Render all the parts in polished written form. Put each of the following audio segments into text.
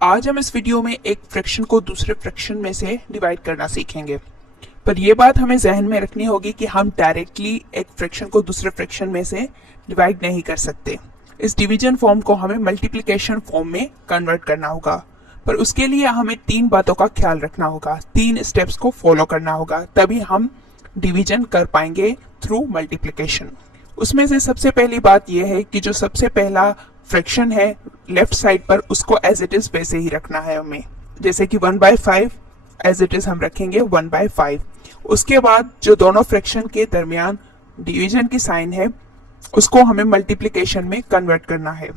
आज हम इस वीडियो में एक फ्रैक्शन को दूसरे फ्रैक्शन में से डिवाइड करना सीखेंगे। पर यह बात हमें जहन में रखनी होगी कि हम डायरेक्टली एक फ्रैक्शन को दूसरे फ्रैक्शन में से डिवाइड नहीं कर सकते। इस डिवीजन फॉर्म को हमें मल्टीप्लिकेशन फॉर्म में कन्वर्ट करना होगा, पर उसके लिए हमें 3 बातों का ख्याल रखना होगा, 3 स्टेप्स को फॉलो करना होगा, तभी हम डिवीजन कर पाएंगे थ्रू मल्टीप्लिकेशन। उसमें से सबसे पहली बात यह है कि जो सबसे पहला फ्रैक्शन है लेफ्ट साइड पर, उसको एज इट इज वैसे ही रखना है हमें, जैसे कि 1/5 एज इट इज हम रखेंगे 1/5। उसके बाद जो दोनों फ्रैक्शन के दरमियान डिवीजन की साइन है उसको हमें मल्टीप्लिकेशन में कन्वर्ट करना है।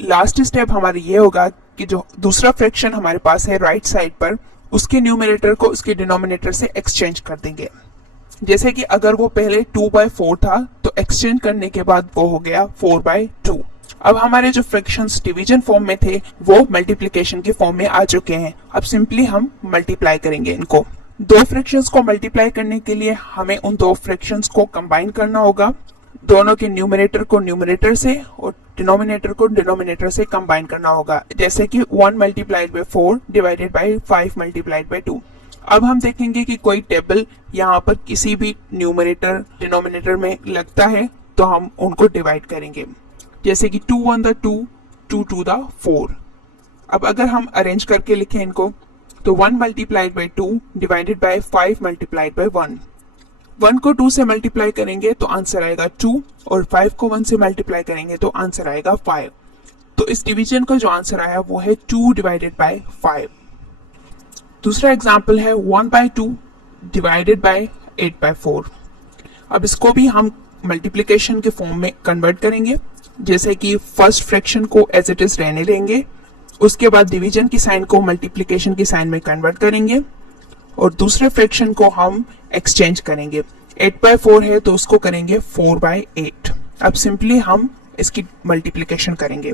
लास्ट स्टेप हमारा ये होगा कि जो दूसरा फ्रैक्शन हमारे पास है राइट साइड पर, उसके न्यूमरेटर को उसके डिनोमिनेटर से एक्सचेंज कर देंगे। जैसे कि अगर वो पहले 2/4 था तो एक्सचेंज करने के बाद वो हो गया 4/2। अब हमारे जो फ्रैक्शंस डिवीजन फॉर्म में थे वो मल्टीप्लिकेशन के फॉर्म में आ चुके हैं। अब सिंपली हम मल्टीप्लाई करेंगे इनको। दो फ्रैक्शंस को मल्टीप्लाई करने के लिए हमें उन दो फ्रैक्शंस को कंबाइन करना होगा। दोनों के न्यूमरेटर को न्यूमरेटर से और डिनोमिनेटर को डिनोमिनेटर से कंबाइन करना होगा, जैसे कि 1 × 4 डिवाइडेड बाई 5 × 2। अब हम देखेंगे कि कोई टेबल यहाँ पर किसी भी न्यूमरेटर डिनोमिनेटर में लगता है तो हम उनको डिवाइड करेंगे, जैसे कि 2 1 2 2 2 4। अब अगर हम अरेंज करके लिखें इनको तो 1 × 2 डिवाइडेड बाय 5 × 1। 1 को 2 से मल्टीप्लाई करेंगे तो आंसर आएगा 2 और 5 को 1 से मल्टीप्लाई करेंगे तो आंसर आएगा 5। तो इस डिवीजन का जो आंसर आया वो है 2 डिवाइडेड बाय 5। दूसरा एग्जाम्पल है 1/2 डिवाइडेड बाय 8/4। अब इसको भी हम मल्टीप्लिकेशन के फॉर्म में कन्वर्ट करेंगे, जैसे कि फर्स्ट फ्रैक्शन को एज इट इज रहने देंगे, उसके बाद डिवीजन की साइन को मल्टीप्लिकेशन की साइन में कन्वर्ट करेंगे और दूसरे फ्रैक्शन को हम एक्सचेंज करेंगे। 8/4 है तो उसको करेंगे 4/8। अब सिंपली हम इसकी मल्टीप्लिकेशन करेंगे।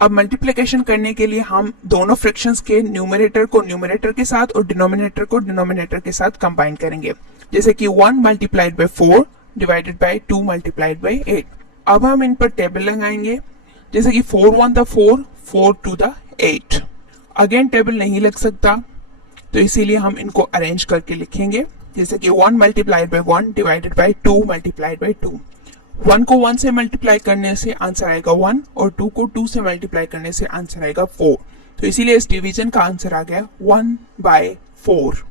अब मल्टीप्लिकेशन करने के लिए हम दोनों फ्रैक्शंस के न्यूमरेटर को न्यूमरेटर के साथ और डिनोमिनेटर को डिनोमिनेटर के साथ कंबाइन करेंगे, जैसे कि 1 × 4 डिवाइडेड बाय 2 × 8। अब हम इन पर टेबल लगाएंगे, जैसे कि 4 1 4 4 2 8। अगेन टेबल नहीं लग सकता तो इसीलिए हम इनको अरेंज करके लिखेंगे, जैसे कि 1 × 1 डिवाइडेड बाय 2 × 2। 1 को 1 से मल्टीप्लाई करने से आंसर आएगा 1 और 2 को 2 से मल्टीप्लाई करने से आंसर आएगा 4। तो इसीलिए इस डिवीजन का आंसर आ गया 1/4।